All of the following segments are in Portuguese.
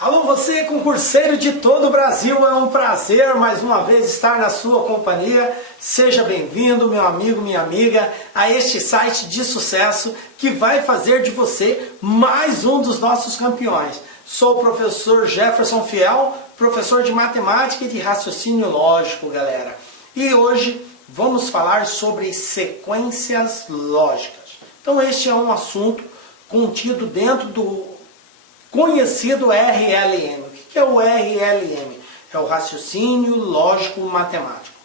Alô, você concurseiro de todo o Brasil, é um prazer mais uma vez estar na sua companhia. Seja bem-vindo, meu amigo, minha amiga, a este site de sucesso que vai fazer de você mais um dos nossos campeões. Sou o professor Jefferson Fiel, professor de matemática e de raciocínio lógico, galera. E hoje vamos falar sobre sequências lógicas. Então este é um assunto contido dentro do conhecido RLM. O que é o RLM? É o raciocínio lógico matemático.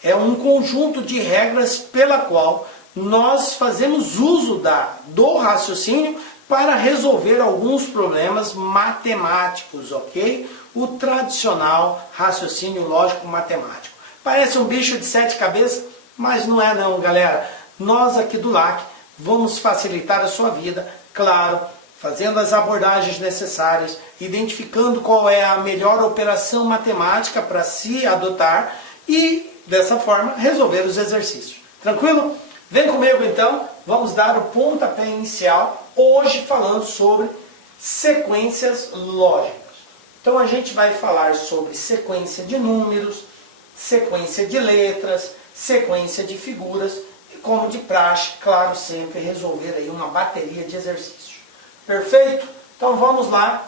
É um conjunto de regras pela qual nós fazemos uso do raciocínio para resolver alguns problemas matemáticos, ok? O tradicional raciocínio lógico matemático. Parece um bicho de 7 cabeças, mas não é não, galera. Nós aqui do LAC vamos facilitar a sua vida, claro, fazendo as abordagens necessárias, identificando qual é a melhor operação matemática para se adotar e, dessa forma, resolver os exercícios. Tranquilo? Vem comigo então, vamos dar o pontapé inicial, hoje falando sobre sequências lógicas. Então a gente vai falar sobre sequência de números, sequência de letras, sequência de figuras e, como de praxe, claro, sempre resolver aí uma bateria de exercícios. Perfeito? Então vamos lá.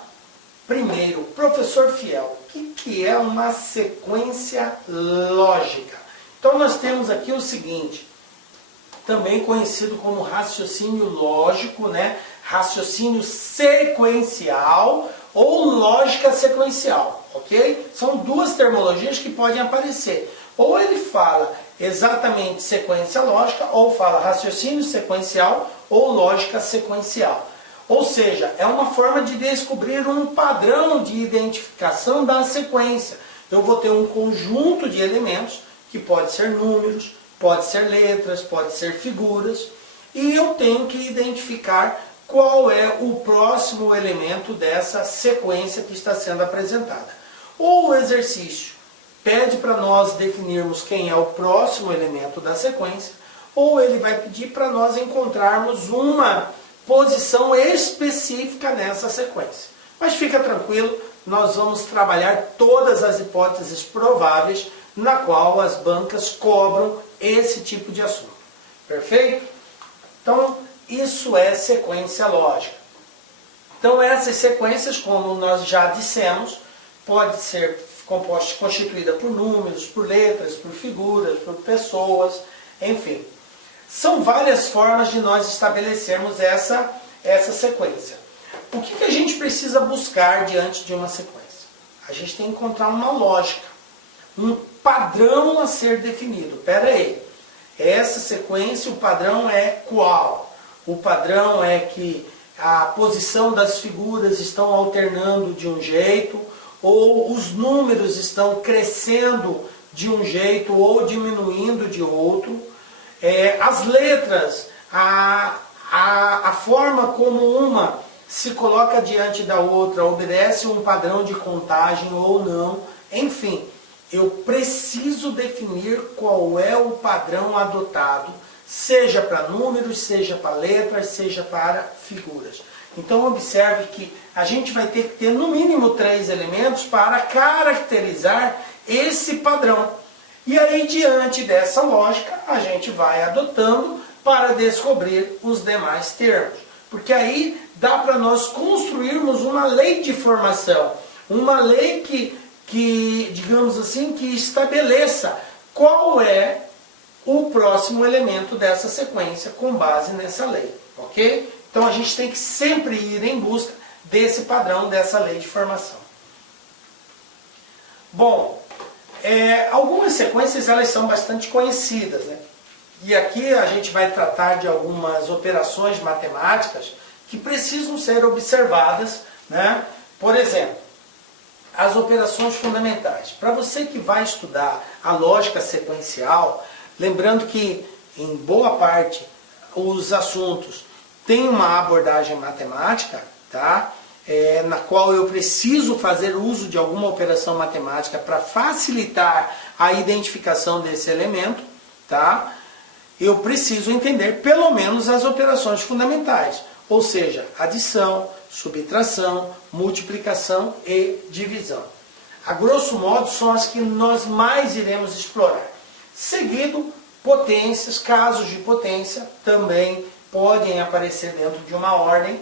Primeiro, professor Fiel, o que é uma sequência lógica? Então nós temos aqui o seguinte, também conhecido como raciocínio lógico, né? Raciocínio sequencial ou lógica sequencial, ok? São duas terminologias que podem aparecer. Ou ele fala exatamente sequência lógica, ou fala raciocínio sequencial ou lógica sequencial. Ou seja, é uma forma de descobrir um padrão de identificação da sequência. Eu vou ter um conjunto de elementos, que pode ser números, pode ser letras, pode ser figuras, e eu tenho que identificar qual é o próximo elemento dessa sequência que está sendo apresentada. Ou o exercício pede para nós definirmos quem é o próximo elemento da sequência, ou ele vai pedir para nós encontrarmos uma posição específica nessa sequência. Mas fica tranquilo, nós vamos trabalhar todas as hipóteses prováveis na qual as bancas cobram esse tipo de assunto. Perfeito? Então, isso é sequência lógica. Então, essas sequências, como nós já dissemos, pode ser constituída por números, por letras, por figuras, por pessoas, enfim. São várias formas de nós estabelecermos essa sequência. O que a gente precisa buscar diante de uma sequência? A gente tem que encontrar uma lógica, um padrão a ser definido. Espera aí, essa sequência, o padrão é qual? O padrão é que a posição das figuras estão alternando de um jeito, ou os números estão crescendo de um jeito ou diminuindo de outro. As letras, a forma como uma se coloca diante da outra, obedece um padrão de contagem ou não, enfim, eu preciso definir qual é o padrão adotado, seja para números, seja para letras, seja para figuras. Então observe que a gente vai ter que ter no mínimo 3 elementos para caracterizar esse padrão. E aí, diante dessa lógica, a gente vai adotando para descobrir os demais termos. Porque aí dá para nós construirmos uma lei de formação, uma lei que, digamos assim, que estabeleça qual é o próximo elemento dessa sequência com base nessa lei, ok? Então a gente tem que sempre ir em busca desse padrão, dessa lei de formação. Bom, algumas sequências elas são bastante conhecidas, né? E aqui a gente vai tratar de algumas operações matemáticas que precisam ser observadas, né? Por exemplo, as operações fundamentais. Para você que vai estudar a lógica sequencial, lembrando que em boa parte os assuntos têm uma abordagem matemática, tá? Na qual eu preciso fazer uso de alguma operação matemática para facilitar a identificação desse elemento, tá? Eu preciso entender pelo menos as operações fundamentais, ou seja, adição, subtração, multiplicação e divisão. A grosso modo são as que nós mais iremos explorar. Seguido, potências, casos de potência também podem aparecer dentro de uma ordem.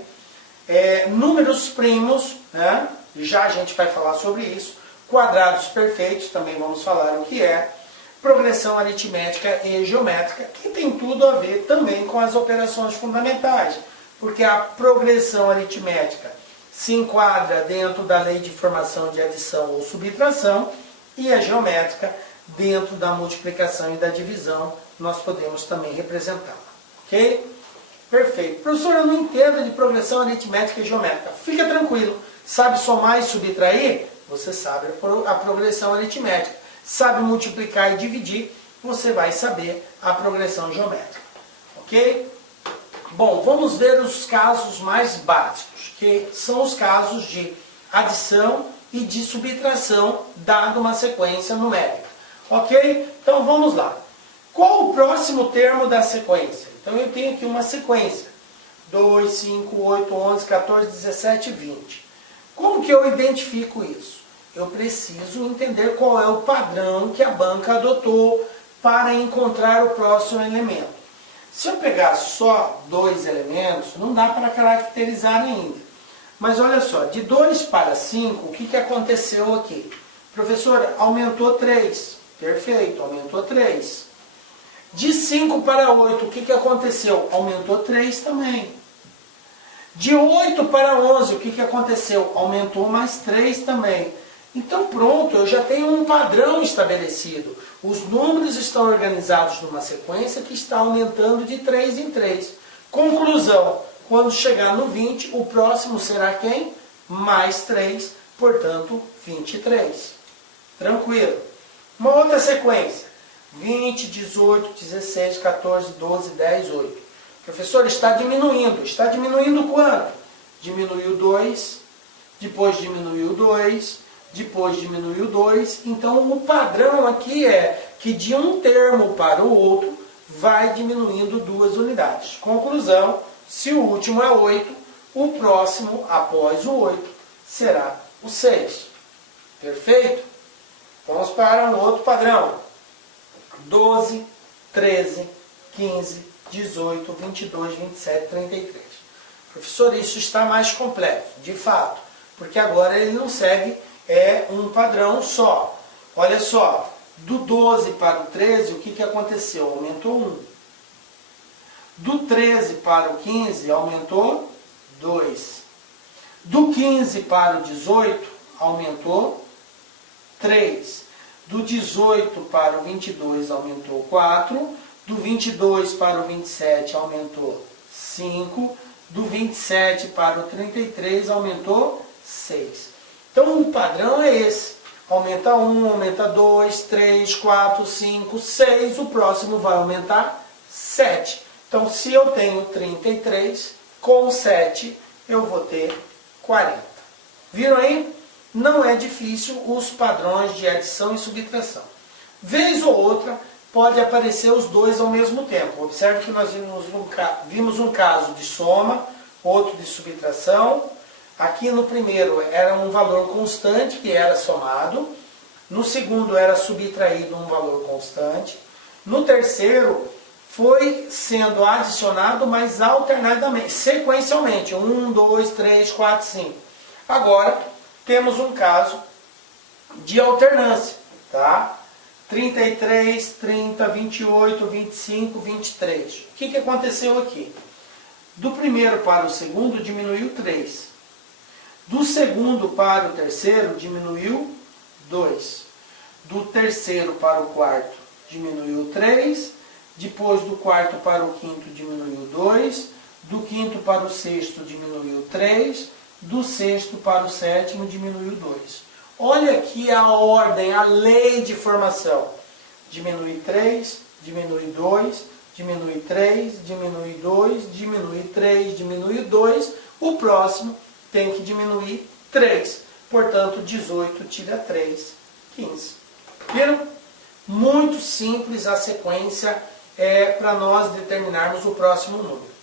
Números primos, né? Já a gente vai falar sobre isso. Quadrados perfeitos, também vamos falar o que é. Progressão aritmética e geométrica, que tem tudo a ver também com as operações fundamentais, porque a progressão aritmética se enquadra dentro da lei de formação de adição ou subtração, e a geométrica dentro da multiplicação e da divisão, nós podemos também representá-la. Ok? Perfeito. Professor, eu não entendo de progressão aritmética e geométrica. Fica tranquilo. Sabe somar e subtrair? Você sabe a progressão aritmética. Sabe multiplicar e dividir? Você vai saber a progressão geométrica. Ok? Bom, vamos ver os casos mais básicos, que são os casos de adição e de subtração, dado uma sequência numérica. Ok? Então vamos lá. Qual o próximo termo da sequência? Então eu tenho aqui uma sequência. 2, 5, 8, 11, 14, 17 e 20. Como que eu identifico isso? Eu preciso entender qual é o padrão que a banca adotou para encontrar o próximo elemento. Se eu pegar só 2 elementos, não dá para caracterizar ainda. Mas olha só, de 2 para 5, o que aconteceu aqui? Professor, aumentou 3. Perfeito, aumentou 3. De 5 para 8, o que aconteceu? Aumentou 3 também. De 8 para 11, o que aconteceu? Aumentou mais 3 também. Então pronto, eu já tenho um padrão estabelecido. Os números estão organizados numa sequência que está aumentando de 3 em 3. Conclusão, quando chegar no 20, o próximo será quem? Mais 3, portanto 23. Tranquilo. Uma outra sequência. 20, 18, 16, 14, 12, 10, 8. Professor, está diminuindo. Está diminuindo quanto? Diminuiu 2, depois diminuiu 2, depois diminuiu 2. Então o padrão aqui é que de um termo para o outro vai diminuindo 2 unidades. Conclusão, se o último é 8, o próximo após o 8 será o 6. Perfeito? Vamos para um outro padrão. 12, 13, 15, 18, 22, 27, 33. Professor, isso está mais complexo, de fato, porque agora ele não segue um padrão só. Olha só, do 12 para o 13, o que aconteceu? Aumentou 1. Do 13 para o 15, aumentou 2. Do 15 para o 18, aumentou 3. Do 18 para o 22 aumentou 4, do 22 para o 27 aumentou 5, do 27 para o 33 aumentou 6. Então o padrão é esse. Aumenta 1, aumenta 2, 3, 4, 5, 6, o próximo vai aumentar 7. Então se eu tenho 33, com 7 eu vou ter 40. Viram aí? Não é difícil os padrões de adição e subtração. Vez ou outra, pode aparecer os dois ao mesmo tempo. Observe que nós vimos um caso de soma, outro de subtração. Aqui no primeiro era um valor constante que era somado. No segundo era subtraído um valor constante. No terceiro foi sendo adicionado, mas alternadamente, sequencialmente. 1, 2, 3, 4, 5. Agora temos um caso de alternância, tá? 33, 30, 28, 25, 23. O que aconteceu aqui? Do primeiro para o segundo diminuiu 3. Do segundo para o terceiro diminuiu 2. Do terceiro para o quarto diminuiu 3. Depois do quarto para o quinto diminuiu 2. Do quinto para o sexto diminuiu 3. Do sexto para o sétimo diminuiu 2. Olha aqui a ordem, a lei de formação. Diminui 3, diminui 2, diminui 3, diminui 2, diminui 3, diminui 2. O próximo tem que diminuir 3. Portanto, 18 tira 3, 15. Viram? Muito simples a sequência para nós determinarmos o próximo número.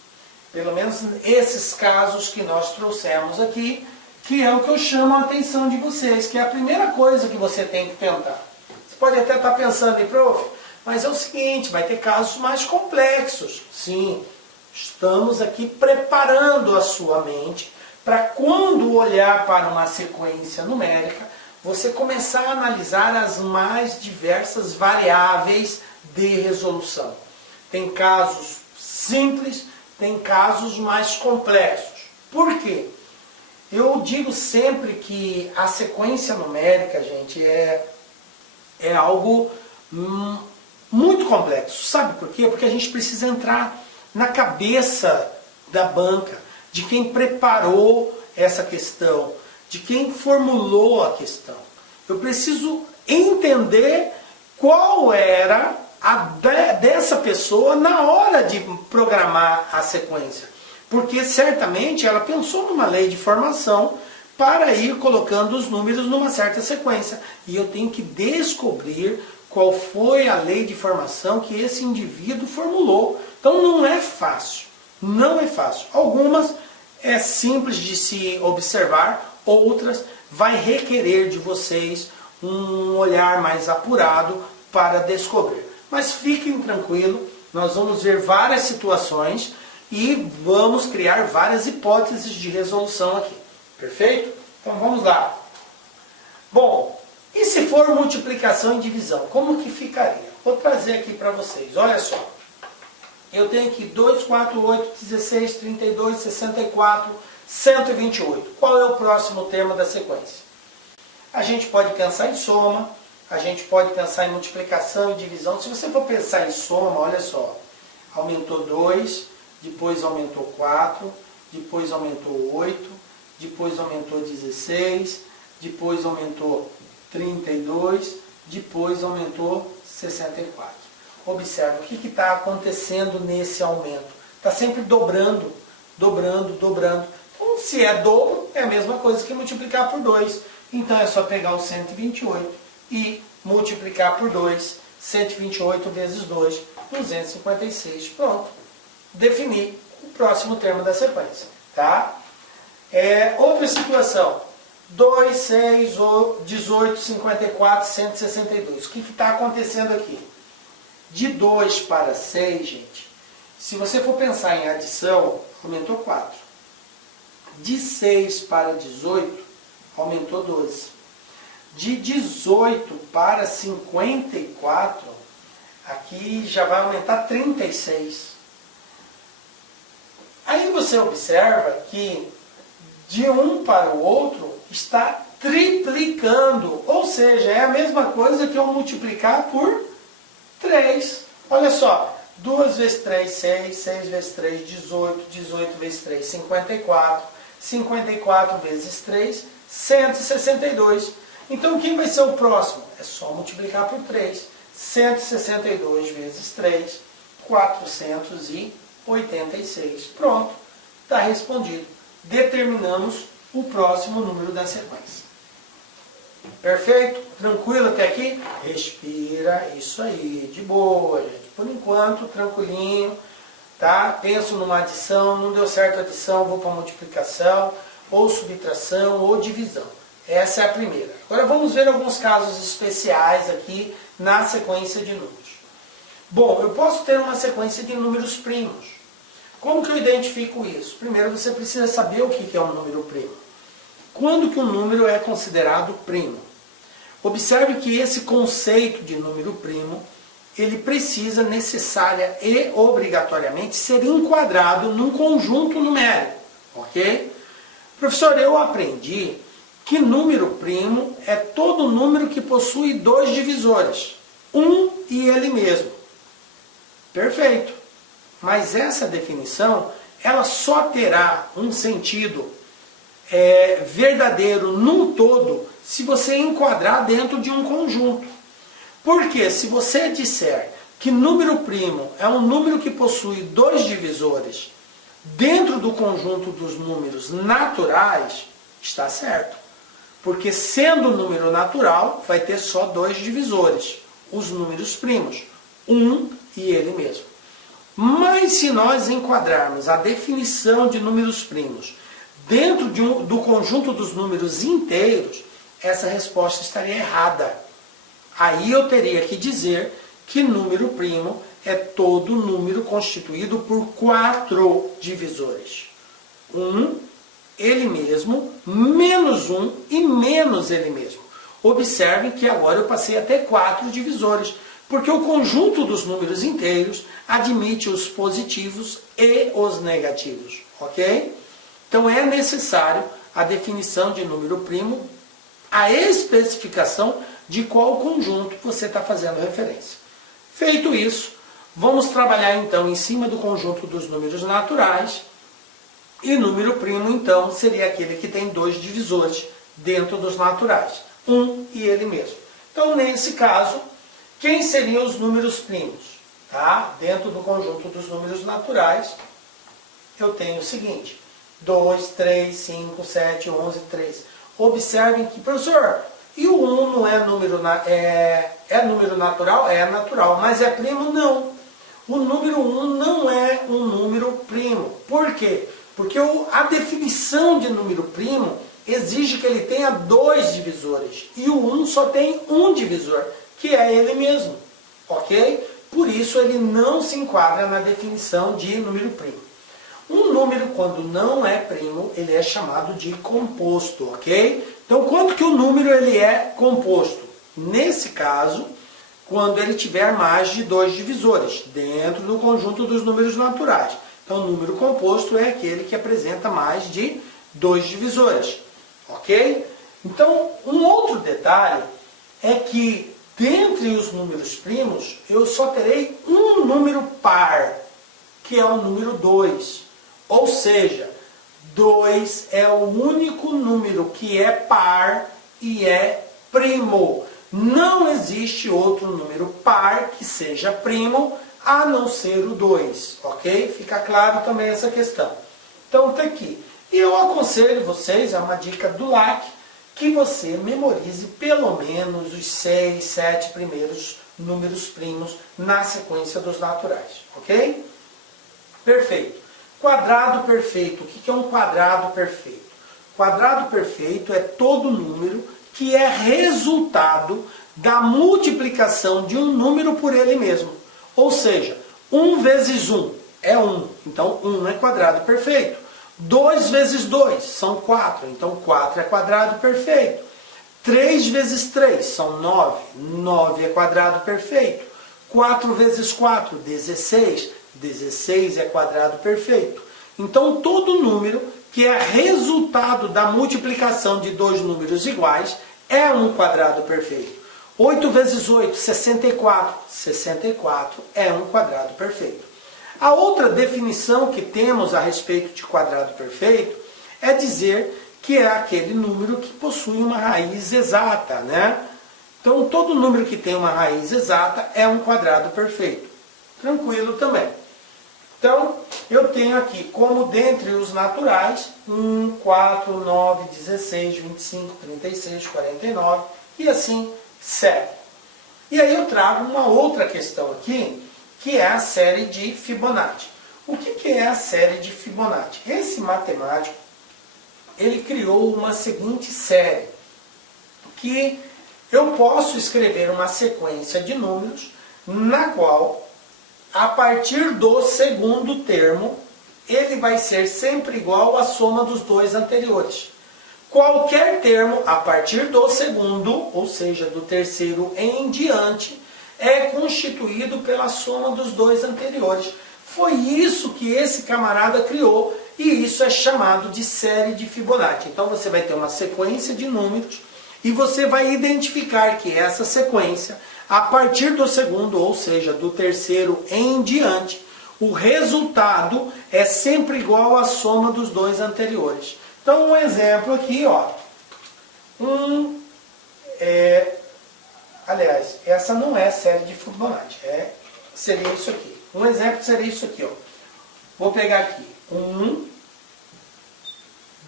Pelo menos esses casos que nós trouxemos aqui, que é o que eu chamo a atenção de vocês, que é a primeira coisa que você tem que tentar. Você pode até estar pensando em, prof, mas é o seguinte, vai ter casos mais complexos. Sim, estamos aqui preparando a sua mente para quando olhar para uma sequência numérica, você começar a analisar as mais diversas variáveis de resolução. Tem casos simples, tem casos mais complexos. Por quê? Eu digo sempre que a sequência numérica, gente, é algo muito complexo. Sabe por quê? Porque a gente precisa entrar na cabeça da banca, de quem preparou essa questão, de quem formulou a questão. Eu preciso entender qual era dessa pessoa na hora de programar a sequência. Porque certamente ela pensou numa lei de formação para ir colocando os números numa certa sequência. E eu tenho que descobrir qual foi a lei de formação que esse indivíduo formulou. Então não é fácil. Não é fácil. Algumas é simples de se observar, outras vai requerer de vocês um olhar mais apurado para descobrir. Mas fiquem tranquilos, nós vamos ver várias situações e vamos criar várias hipóteses de resolução aqui. Perfeito? Então vamos lá. Bom, e se for multiplicação e divisão, como que ficaria? Vou trazer aqui para vocês, olha só. Eu tenho aqui 2, 4, 8, 16, 32, 64, 128. Qual é o próximo termo da sequência? A gente pode pensar em soma, a gente pode pensar em multiplicação e divisão. Se você for pensar em soma, olha só. Aumentou 2, depois aumentou 4, depois aumentou 8, depois aumentou 16, depois aumentou 32, depois aumentou 64. Observe o que está acontecendo nesse aumento. Está sempre dobrando, dobrando, dobrando. Então, se é dobro, é a mesma coisa que multiplicar por 2. Então, é só pegar o 128 e multiplicar por 2. 128 vezes 2, 256. Pronto. Definir o próximo termo da sequência. Tá? Outra situação. 2, 6, 18, 54, 162. O que está acontecendo aqui? De 2 para 6, gente, se você for pensar em adição, aumentou 4. De 6 para 18, aumentou 12. De 18 para 54, aqui já vai aumentar 36. Aí você observa que de um para o outro está triplicando, ou seja, é a mesma coisa que eu multiplicar por 3. Olha só, 2 vezes 3, 6, 6 vezes 3, 18, 18 vezes 3, 54, 54 vezes 3, 162. Então, quem vai ser o próximo? É só multiplicar por 3. 162 vezes 3, 486. Pronto, está respondido. Determinamos o próximo número da sequência. Perfeito? Tranquilo até aqui? Respira, isso aí, de boa, gente. Por enquanto, tranquilinho, tá? Penso numa adição, não deu certo a adição, vou para multiplicação, ou subtração, ou divisão. Essa é a primeira. Agora vamos ver alguns casos especiais aqui na sequência de números. Bom, eu posso ter uma sequência de números primos. Como que eu identifico isso? Primeiro você precisa saber o que é um número primo. Quando que um número é considerado primo? Observe que esse conceito de número primo, ele precisa necessária e obrigatoriamente ser enquadrado num conjunto numérico, ok? Professor, eu aprendi que número primo é todo número que possui dois divisores, um e ele mesmo. Perfeito. Mas essa definição, ela só terá um sentido verdadeiro num todo se você enquadrar dentro de um conjunto. Porque se você disser que número primo é um número que possui dois divisores dentro do conjunto dos números naturais, está certo. Porque sendo número natural, vai ter só dois divisores, os números primos, um e ele mesmo. Mas se nós enquadrarmos a definição de números primos dentro do conjunto dos números inteiros, essa resposta estaria errada. Aí eu teria que dizer que número primo é todo número constituído por 4 divisores. 1, ele mesmo, menos 1 e menos ele mesmo. Observem que agora eu passei a ter 4 divisores, porque o conjunto dos números inteiros admite os positivos e os negativos, ok? Então é necessário a definição de número primo, a especificação de qual conjunto você está fazendo referência. Feito isso, vamos trabalhar então em cima do conjunto dos números naturais, e número primo então seria aquele que tem 2 divisores dentro dos naturais, 1 e ele mesmo. Então nesse caso, quem seriam os números primos? Tá? Dentro do conjunto dos números naturais, eu tenho o seguinte: 2, 3, 5, 7, 11, 3. Observem que, professor, e o 1 não é número, número natural? É natural, mas é primo? Não. O número 1 não é um número primo. Por quê? Porque a definição de número primo exige que ele tenha 2 divisores. E o 1 só tem um divisor, que é ele mesmo. Ok? Por isso ele não se enquadra na definição de número primo. Um número, quando não é primo, ele é chamado de composto, ok? Então, quanto que o número ele é composto? Nesse caso, quando ele tiver mais de 2 divisores, dentro do conjunto dos números naturais. Então, o número composto é aquele que apresenta mais de 2 divisores, ok? Então, um outro detalhe é que, dentre os números primos, eu só terei um número par, que é o número 2. Ou seja, 2 é o único número que é par e é primo. Não existe outro número par que seja primo, a não ser o 2. Ok? Fica claro também essa questão. Então, está aqui. E eu aconselho vocês, é uma dica do LAC, que você memorize pelo menos os 6, 7 primeiros números primos na sequência dos naturais. Ok? Perfeito. Quadrado perfeito. O que é um quadrado perfeito? Quadrado perfeito é todo número que é resultado da multiplicação de um número por ele mesmo. Ou seja, 1 vezes 1 é 1, então 1 é quadrado perfeito. 2 vezes 2 são 4, então 4 é quadrado perfeito. 3 vezes 3 são 9, 9 é quadrado perfeito. 4 vezes 4, 16, 16 é quadrado perfeito. Então, todo número que é resultado da multiplicação de 2 números iguais é um quadrado perfeito. 8 vezes 8, 64. 64 é um quadrado perfeito. A outra definição que temos a respeito de quadrado perfeito é dizer que é aquele número que possui uma raiz exata, né? Então, todo número que tem uma raiz exata é um quadrado perfeito. Tranquilo também. Então, eu tenho aqui, como dentre os naturais, 1, 4, 9, 16, 25, 36, 49 e assim segue. E aí eu trago uma outra questão aqui, que é a série de Fibonacci. O que é a série de Fibonacci? Esse matemático, ele criou uma seguinte série, que eu posso escrever uma sequência de números, na qual, a partir do segundo termo, ele vai ser sempre igual à soma dos 2 anteriores. Qualquer termo, a partir do segundo, ou seja, do terceiro em diante, é constituído pela soma dos 2 anteriores. Foi isso que esse camarada criou, e isso é chamado de série de Fibonacci. Então você vai ter uma sequência de números, e você vai identificar que essa sequência, a partir do segundo, ou seja, do terceiro em diante, o resultado é sempre igual à soma dos 2 anteriores. Então, um exemplo aqui, ó. Aliás, essa não é série de Fibonacci, seria isso aqui. Um exemplo seria isso aqui, ó. Vou pegar aqui 1,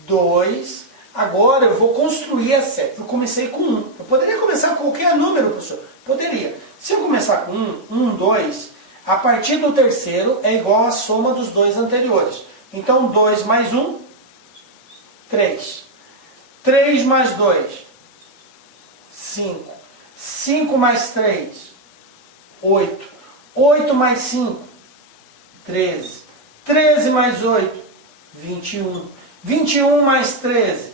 2, agora eu vou construir a série. Eu comecei com 1. Eu poderia começar com qualquer número, professor? Poderia. Se eu começar com 1, 1, 2, A partir do terceiro é igual à soma dos dois anteriores. Então 2 mais 1, 3. 3 mais 2, 5. 5 mais 3, 8. 8 mais 5, 13. 13 mais 8, 21. 21 mais 13,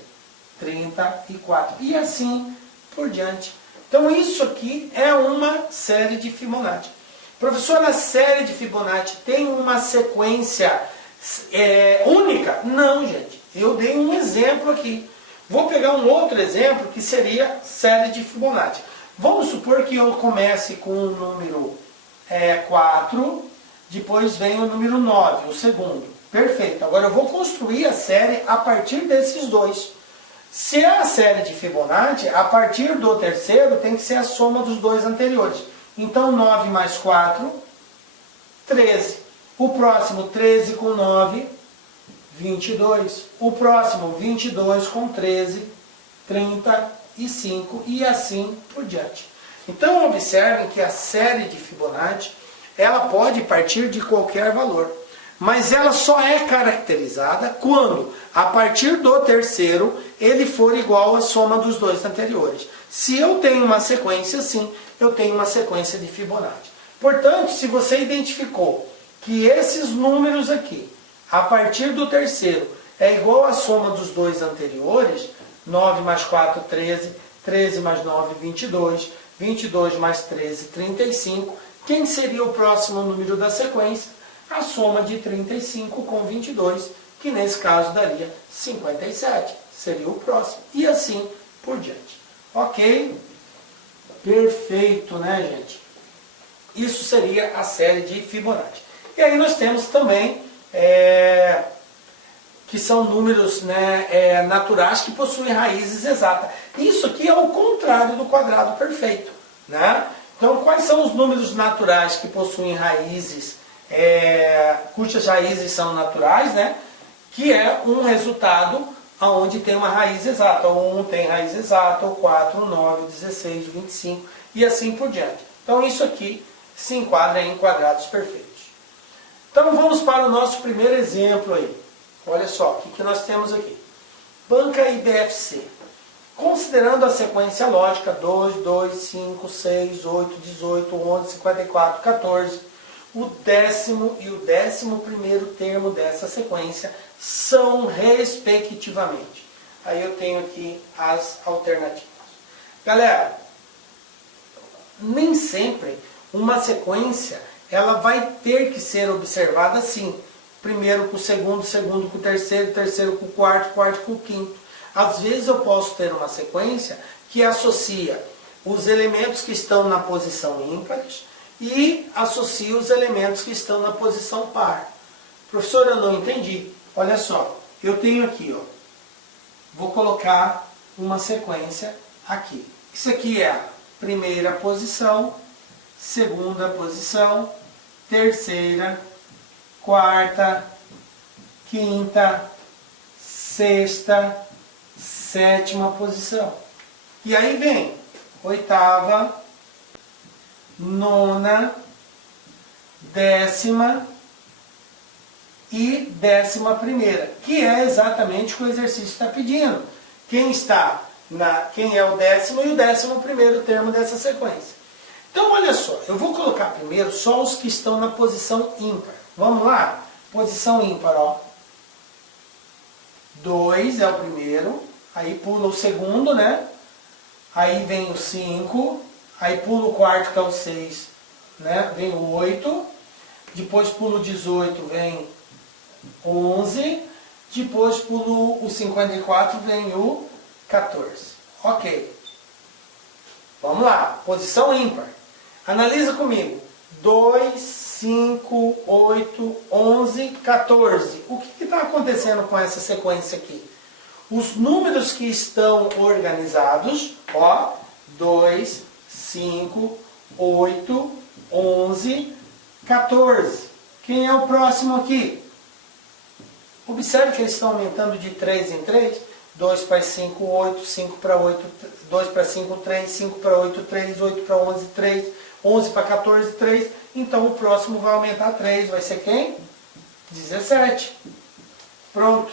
34. E assim por diante. Então isso aqui é uma série de Fibonacci. Professor, a série de Fibonacci tem uma sequência única? Não, gente. Eu dei um exemplo aqui. Vou pegar um outro exemplo que seria série de Fibonacci. Vamos supor que eu comece com o número 4, depois vem o número 9, o segundo. Perfeito. Agora eu vou construir a série a partir desses dois. Se é a série de Fibonacci, a partir do terceiro tem que ser a soma dos dois anteriores. Então 9 mais 4, 13. O próximo 13 com 9, 22. O próximo 22 com 13, 35 e assim por diante. Então observem que a série de Fibonacci, ela pode partir de qualquer valor, mas ela só é caracterizada quando, a partir do terceiro, ele for igual à soma dos dois anteriores. Se eu tenho uma sequência assim, eu tenho uma sequência de Fibonacci. Portanto, se você identificou que esses números aqui, a partir do terceiro, é igual à soma dos dois anteriores, 9 mais 4, 13, 13 mais 9, 22, 22 mais 13, 35, quem seria o próximo número da sequência? A soma de 35 com 22, que nesse caso daria 57, seria o próximo, e assim por diante. Ok? Perfeito, né, gente? Isso seria a série de Fibonacci. E aí nós temos também, que são números, né, naturais que possuem raízes exatas. Isso aqui é o contrário do quadrado perfeito, né? Então, quais são os números naturais que possuem raízes, cujas raízes são naturais, né? Que é um resultado onde tem uma raiz exata. O 1 tem raiz exata, o 4, o 9, o 16, o 25 e assim por diante. Então, isso aqui se enquadra em quadrados perfeitos. Então, vamos para o nosso primeiro exemplo aí. Olha só, o que nós temos aqui. Banca IBFC. Considerando a sequência lógica 2, 2, 5, 6, 8, 18, 11, 54, 14, o 10º e o 11º termo dessa sequência são respectivamente. Aí eu tenho aqui as alternativas. Galera, nem sempre uma sequência ela vai ter que ser observada assim. Primeiro com o segundo, segundo com o terceiro, terceiro com o quarto, quarto com o quinto. Às vezes eu posso ter uma sequência que associa os elementos que estão na posição ímpar e associa os elementos que estão na posição par. Professor, eu não entendi. Olha só, eu tenho aqui, ó, vou colocar uma sequência aqui. Isso aqui é a primeira posição, segunda posição, terceira, quarta, quinta, sexta, sétima posição. E aí vem oitava, nona, décima e 11ª, que é exatamente o que o exercício está pedindo. Quem é o 10º e o 11º termo dessa sequência. Então, olha só, eu vou colocar primeiro só os que estão na posição ímpar. Vamos lá? Posição ímpar, ó. 2 é o primeiro, aí pula o segundo, né? Aí vem o 5, aí pula o quarto, que é o 6, né? Vem o 8, depois pula o 18, vem 11, depois pulo o 54, vem o 14. Ok. Vamos lá, posição ímpar. Analisa comigo. 2, 5, 8, 11, 14. O que está acontecendo com essa sequência aqui? Os números que estão organizados, ó, 2, 5, 8, 11, 14. Quem é o próximo aqui? Observe que eles estão aumentando de 3 em 3. 2 para 5, 8, 5 para 8, 2 para 5, 3, 5 para 8, 3, 8 para 11, 3, 11 para 14, 3. então o próximo vai aumentar 3, vai ser quem? 17. Pronto.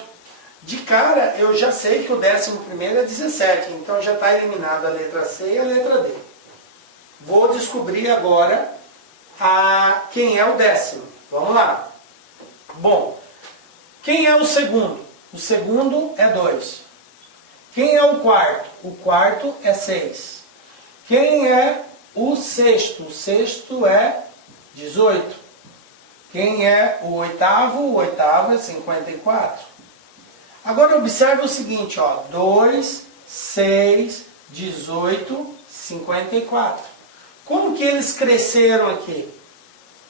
De cara, eu já sei que o 11º é 17, então já está eliminada a letra C e a letra D. Vou descobrir agora quem é o 10º. Vamos lá. Bom, quem é o segundo? O segundo é 2. Quem é o quarto? O quarto é 6. Quem é o sexto? O sexto é 18. Quem é o oitavo? O oitavo é 54. Agora observe o seguinte, ó, 2, 6, 18, 54. Como que eles cresceram aqui?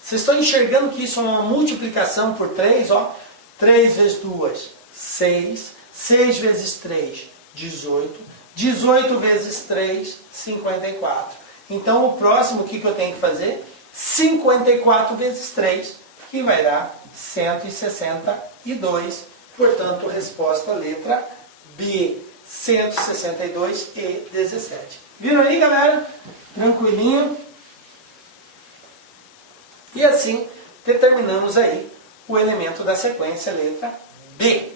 Vocês estão enxergando que isso é uma multiplicação por 3, ó? 3 vezes 2, 6. 6 vezes 3, 18. 18 vezes 3, 54. Então o próximo, o que eu tenho que fazer? 54 vezes 3, que vai dar 162. Portanto, resposta letra B, 162 e 17. Viram aí, galera? Tranquilinho. E assim, determinamos aí o elemento da sequência, letra B.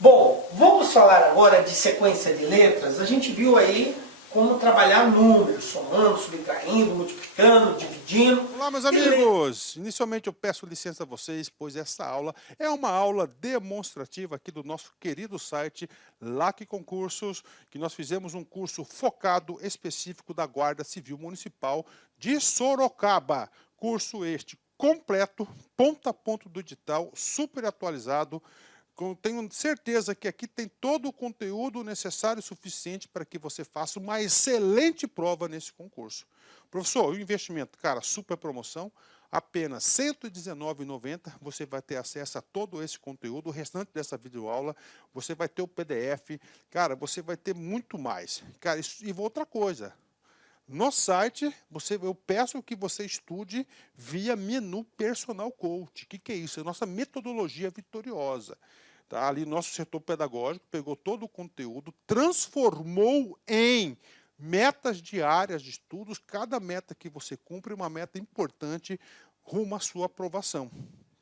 Bom, vamos falar agora de sequência de letras. A gente viu aí como trabalhar números, somando, subtraindo, multiplicando, dividindo. Olá, meus amigos! Inicialmente eu peço licença a vocês, pois essa aula é uma aula demonstrativa aqui do nosso querido site LAC Concursos, que nós fizemos um curso focado específico da Guarda Civil Municipal de Sorocaba. Curso este completo, ponto a ponto do edital, super atualizado. Tenho certeza que aqui tem todo o conteúdo necessário e suficiente para que você faça uma excelente prova nesse concurso. Professor, o investimento, cara, super promoção, apenas R$ 119,90, você vai ter acesso a todo esse conteúdo, o restante dessa videoaula, você vai ter o PDF, cara, você vai ter muito mais. Cara, e outra coisa, no site, eu peço que você estude via menu Personal Coach. O que é isso? É a nossa metodologia vitoriosa. Tá? Ali, nosso setor pedagógico pegou todo o conteúdo, transformou em metas diárias de estudos. Cada meta que você cumpre é uma meta importante rumo à sua aprovação.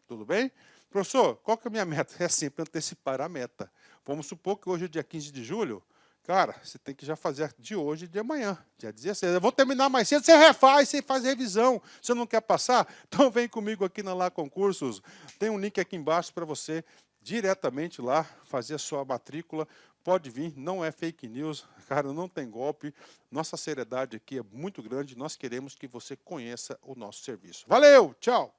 Tudo bem? Professor, qual que é a minha meta? É sempre antecipar a meta. Vamos supor que hoje é dia 15 de julho. Cara, você tem que já fazer de hoje e de amanhã, dia 16. Eu vou terminar mais cedo, você refaz, você faz revisão. Você não quer passar? Então vem comigo aqui na LAC Concursos. Tem um link aqui embaixo para você diretamente lá fazer a sua matrícula. Pode vir, não é fake news, cara, não tem golpe. Nossa seriedade aqui é muito grande. Nós queremos que você conheça o nosso serviço. Valeu, tchau!